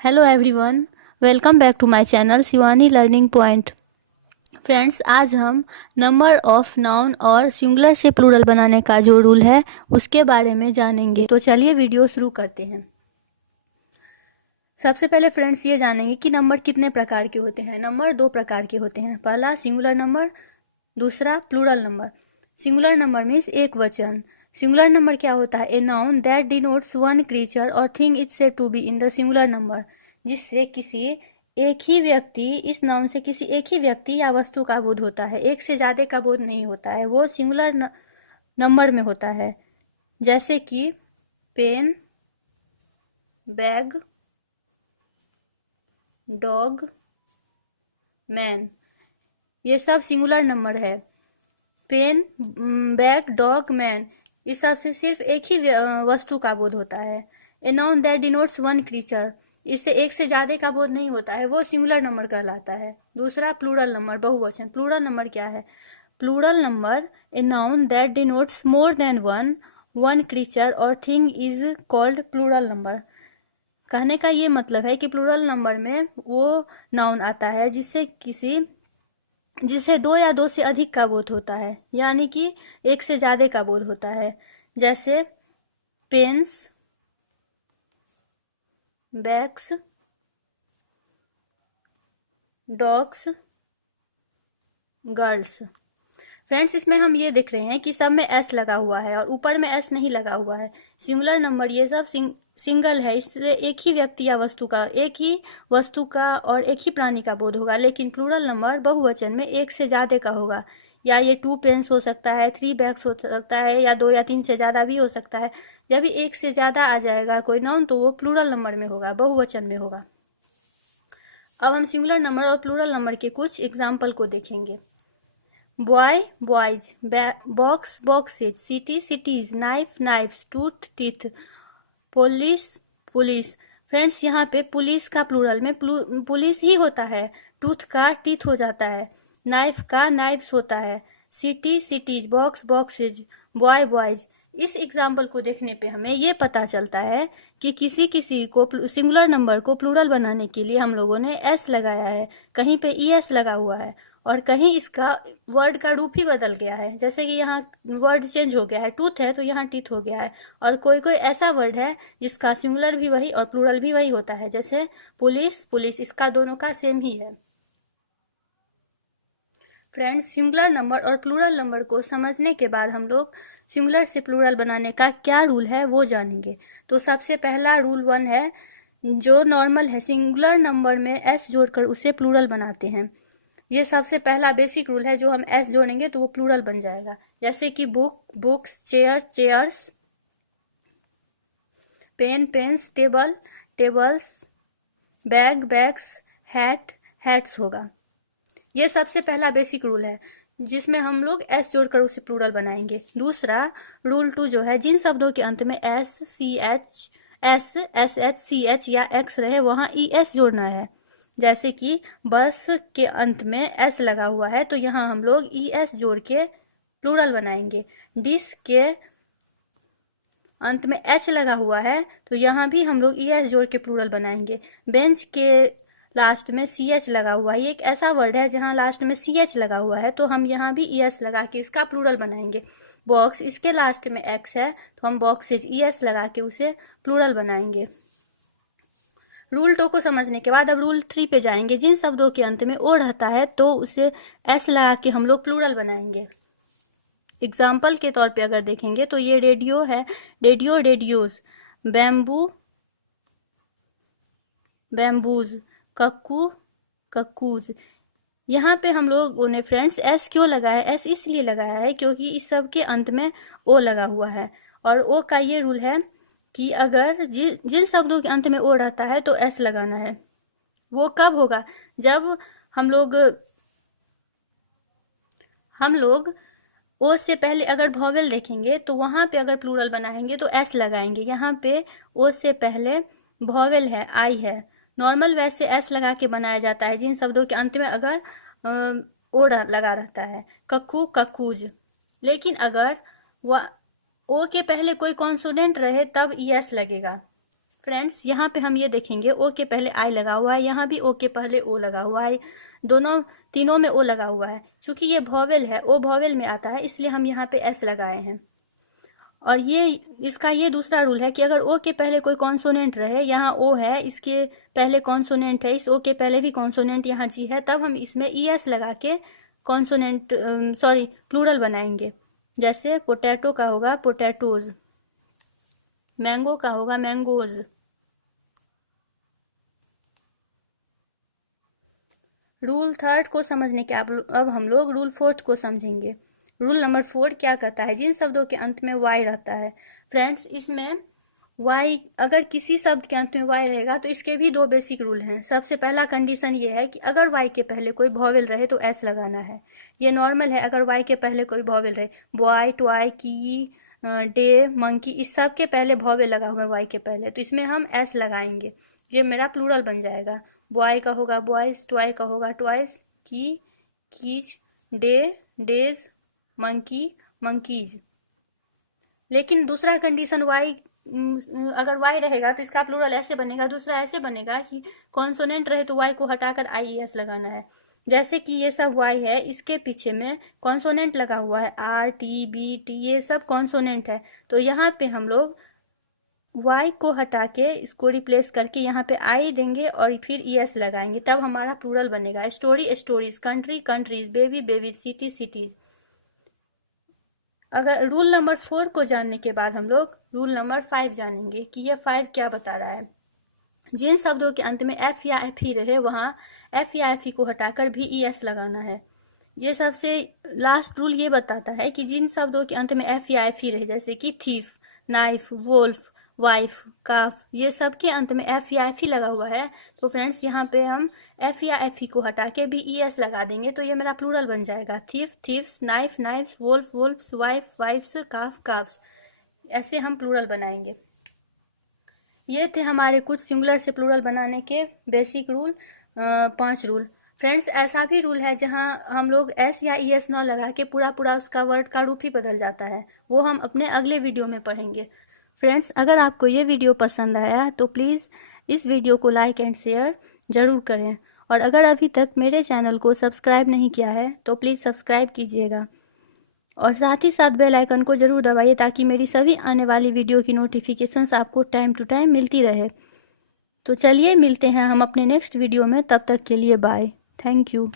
Hello everyone, welcome back to my channel Shivani learning point. Friends, आज हम number of noun और singular से plural बनाने का जो रूल है उसके बारे में जानेंगे। तो चलिए वीडियो शुरू करते हैं। सबसे पहले फ्रेंड्स ये जानेंगे कि नंबर कितने प्रकार के होते हैं। नंबर दो प्रकार के होते हैं। पहला सिंगुलर नंबर, दूसरा plural number. Singular number means एक वचन। सिंगुलर नंबर क्या होता है? A noun that denotes one creature और thing is said to be in the singular number. जिससे किसी एक ही व्यक्ति, इस नाउन से किसी एक ही व्यक्ति या वस्तु का बोध होता है, एक से ज्यादा का बोध नहीं होता है, वो सिंगुलर नंबर में होता है। जैसे कि पेन, बैग, डॉग, मैन, ये सब सिंगुलर नंबर है। पेन, बैग, डॉग, मैन, इस सब से सिर्फ एक ही वस्तु का बोध होता है। A noun that denotes one creature, इससे एक से ज्यादा का बोध नहीं होता है, वो सिंगुलर नंबर कहलाता है। दूसरा प्लूरल नंबर, बहुवचन। प्लूरल नंबर क्या है? Plural number a noun that denotes more than one creature और thing is called plural number. कहने का ये मतलब है कि प्लूरल नंबर में वो नाउन आता है जिसे दो या दो से अधिक का बोध होता है, यानी कि एक से ज्यादा का बोध होता है। जैसे pens, bags, dogs, girls. Friends, इसमें हम ये देख रहे हैं कि सब में एस लगा हुआ है और ऊपर में एस नहीं लगा हुआ है। सिंगुलर नंबर ये सब सिंगल है, इसलिए एक ही व्यक्ति या वस्तु का और एक ही प्राणी का बोध होगा। लेकिन प्लूरल नंबर बहुवचन में एक से ज्यादा का होगा। या ये 2 पेन्स हो सकता है, 3 बैग्स हो सकता है, या 2 या 3 से ज्यादा भी हो सकता है। जब भी एक से ज्यादा आ जाएगा कोई नाउन तो वो प्लूरल नंबर में होगा, बहुवचन में होगा। अब हम सिंगुलर नंबर और प्लूरल नंबर के कुछ एग्जाम्पल को देखेंगे। Boy, boys, box, boxes, city, cities, knife, knifes, tooth, teeth, police, police. Friends, यहाँ पे पुलिस का प्लूरल में पुलिस ही होता है, टूथ का टीथ हो जाता है, नाइफ का नाइफ्स होता है, city, cities, box, boxes, boy, boys. इस एग्जाम्पल को देखने पे हमें ये पता चलता है कि किसी किसी को सिंगुलर नंबर को प्लूरल बनाने के लिए हम लोगों ने एस लगाया है, कहीं पे ई एस लगा हुआ है, और कहीं इसका वर्ड का रूप ही बदल गया है। जैसे कि यहाँ वर्ड चेंज हो गया है, टूथ है तो यहाँ टीथ हो गया है। और कोई कोई ऐसा वर्ड है जिसका सिंगुलर भी वही और प्लूरल भी वही होता है, जैसे पुलिस, पुलिस, इसका दोनों का सेम ही है। फ्रेंड्स, सिंगुलर नंबर और प्लूरल नंबर को समझने के बाद हम लोग सिंगुलर से प्लूरल बनाने का क्या रूल है वो जानेंगे। तो सबसे पहला रूल 1 है, जो नॉर्मल है, सिंगुलर नंबर में एस जोड़कर उसे प्लूरल बनाते हैं। ये सबसे पहला बेसिक रूल है, जो हम एस जोड़ेंगे तो वो प्लूरल बन जाएगा। जैसे कि book, books, chair, chairs, pen, pens, table, tables, bag, bags, hat, hats होगा। ये सबसे पहला बेसिक रूल है जिसमें हम लोग एस जोड़कर उसे प्लूरल बनाएंगे। दूसरा रूल 2 जो है, जिन शब्दों के अंत में एस एच सी एच या एक्स रहे वहां ई एस जोड़ना है। जैसे कि बस के अंत में एस लगा हुआ है तो यहाँ हम लोग ई एस जोड़ के प्लूरल बनाएंगे। डिश के अंत में एच लगा हुआ है तो यहाँ भी हम लोग ई एस जोड़ के प्लूरल बनाएंगे। बेंच के लास्ट में सी एच लगा हुआ है, ये एक ऐसा वर्ड है जहाँ लास्ट में सी एच लगा हुआ है तो हम यहाँ भी ई एस लगा के इसका प्लूरल बनाएंगे। बॉक्स, इसके लास्ट में एक्स है तो हम बॉक्सेज ई एस लगा के उसे प्लूरल बनाएंगे। रूल 2 को समझने के बाद अब रूल 3 पे जाएंगे। जिन शब्दों के अंत में ओ रहता है तो उसे एस लगा के हम लोग प्लूरल बनाएंगे। एग्जाम्पल के तौर पे अगर देखेंगे तो ये रेडियो है, radio, radios, bamboo, bamboos, cuckoo, cuckoos. यहाँ पे हम लोगों ने फ्रेंड्स एस क्यों लगाया? एस इसलिए लगाया है क्योंकि इस सब के अंत में ओ लगा हुआ है, और ओ का ये रूल है कि अगर जिन शब्दों के अंत में ओ रहता है तो एस लगाना है। वो कब होगा? जब हम लोग ओ से पहले अगर वॉवेल देखेंगे तो वहां पे अगर प्लूरल बनाएंगे तो एस लगाएंगे। यहाँ पे ओ से पहले वॉवेल है, आई है। नॉर्मल वैसे एस लगा के बनाया जाता है जिन शब्दों के अंत में अगर ओ लगा रहता है, कक्कू, कक्कूज। लेकिन अगर ओ के पहले कोई कॉन्सोनेंट रहे तब ई एस लगेगा। फ्रेंड्स यहाँ पे हम ये देखेंगे ओ के पहले आई लगा हुआ है, यहाँ भी ओ के पहले ओ लगा हुआ है, दोनों तीनों में ओ लगा हुआ है। चूंकि ये वॉवेल है, ओ वॉवेल में आता है, इसलिए हम यहाँ पे एस लगाए हैं। और ये इसका ये दूसरा रूल है कि अगर ओ के पहले कोई कॉन्सोनेंट रहे, यहाँ ओ है, इसके पहले कॉन्सोनेंट है, इस ओ के पहले भी कॉन्सोनेंट यहाँ जी है, तब हम इसमें ई एस लगा के कॉन्सोनेंट सॉरी प्लूरल बनाएंगे। जैसे पोटैटो का होगा पोटैटोज, मैंगो का होगा मैंगोज। रूल थर्ड को समझने के अब हम लोग रूल फोर्थ को समझेंगे। रूल नंबर 4 क्या कहता है, जिन शब्दों के अंत में वाई रहता है। फ्रेंड्स इसमें वाई, अगर किसी शब्द के अंत में वाई रहेगा तो इसके भी दो बेसिक रूल हैं। सबसे पहला कंडीशन ये है कि अगर वाई के पहले कोई वॉवेल रहे तो एस लगाना है। ये नॉर्मल है, अगर वाई के पहले कोई वॉवेल रहे, बॉय, टॉय, की, डे, मंकी, इस सब के पहले वॉवेल लगा हुआ है वाई के पहले, तो इसमें हम एस लगाएंगे। ये मेरा प्लूरल बन जाएगा। बॉय का होगा बॉयज, टॉय का होगा टॉयज, की, keys, day, days, monkey, monkeys. लेकिन दूसरा कंडीशन वाई, अगर वाई रहेगा तो इसका प्लूरल ऐसे बनेगा, दूसरा ऐसे बनेगा कि कॉन्सोनेंट रहे तो वाई को हटाकर आई एस लगाना है। जैसे कि ये सब वाई है, इसके पीछे में कॉन्सोनेंट लगा हुआ है, आर, टी, बी, टी, ये सब कॉन्सोनेंट है, तो यहाँ पे हम लोग वाई को हटा के इसको रिप्लेस करके यहाँ पे आई देंगे और फिर ई एस लगाएंगे, तब हमारा प्लूरल बनेगा। Story, stories, country, countries, baby, babies, city, cities. अगर रूल नंबर 4 को जानने के बाद हम लोग रूल नंबर 5 जानेंगे कि ये 5 क्या बता रहा है। जिन शब्दों के अंत में एफ या एफ ही रहे, वहां एफ या एफ ही को हटाकर भी ई एस लगाना है। ये सबसे लास्ट रूल ये बताता है कि जिन शब्दों के अंत में एफ या एफ ही रहे, जैसे कि थीफ, नाइफ, वोल्फ, वाइफ, काफ, ये सब के अंत में एफ या एफ ही लगा हुआ है, तो फ्रेंड्स यहाँ पे हम एफ या एफ ही को हटा के भी ई एस लगा देंगे, तो ये मेरा प्लूरल बन जाएगा। Thief, thiefs, knife, knifes, wolf, wolfs, wife, wifes, calf, calfs. ऐसे हम प्लूरल बनाएंगे। ये थे हमारे कुछ सिंगुलर से प्लूरल बनाने के बेसिक रूल, 5 रूल। फ्रेंड्स ऐसा भी रूल है जहां हम लोग एस या ई एस न लगा के पूरा पूरा उसका वर्ड का रूप ही बदल जाता है, वो हम अपने अगले वीडियो में पढ़ेंगे। फ्रेंड्स अगर आपको ये वीडियो पसंद आया तो प्लीज़ इस वीडियो को लाइक एंड शेयर ज़रूर करें, और अगर अभी तक मेरे चैनल को सब्सक्राइब नहीं किया है तो प्लीज़ सब्सक्राइब कीजिएगा, और साथ ही साथ बेल आइकन को ज़रूर दबाइए ताकि मेरी सभी आने वाली वीडियो की नोटिफिकेशंस आपको टाइम टू टाइम मिलती रहे। तो चलिए मिलते हैं हम अपने नेक्स्ट वीडियो में, तब तक के लिए बाय, थैंक यू।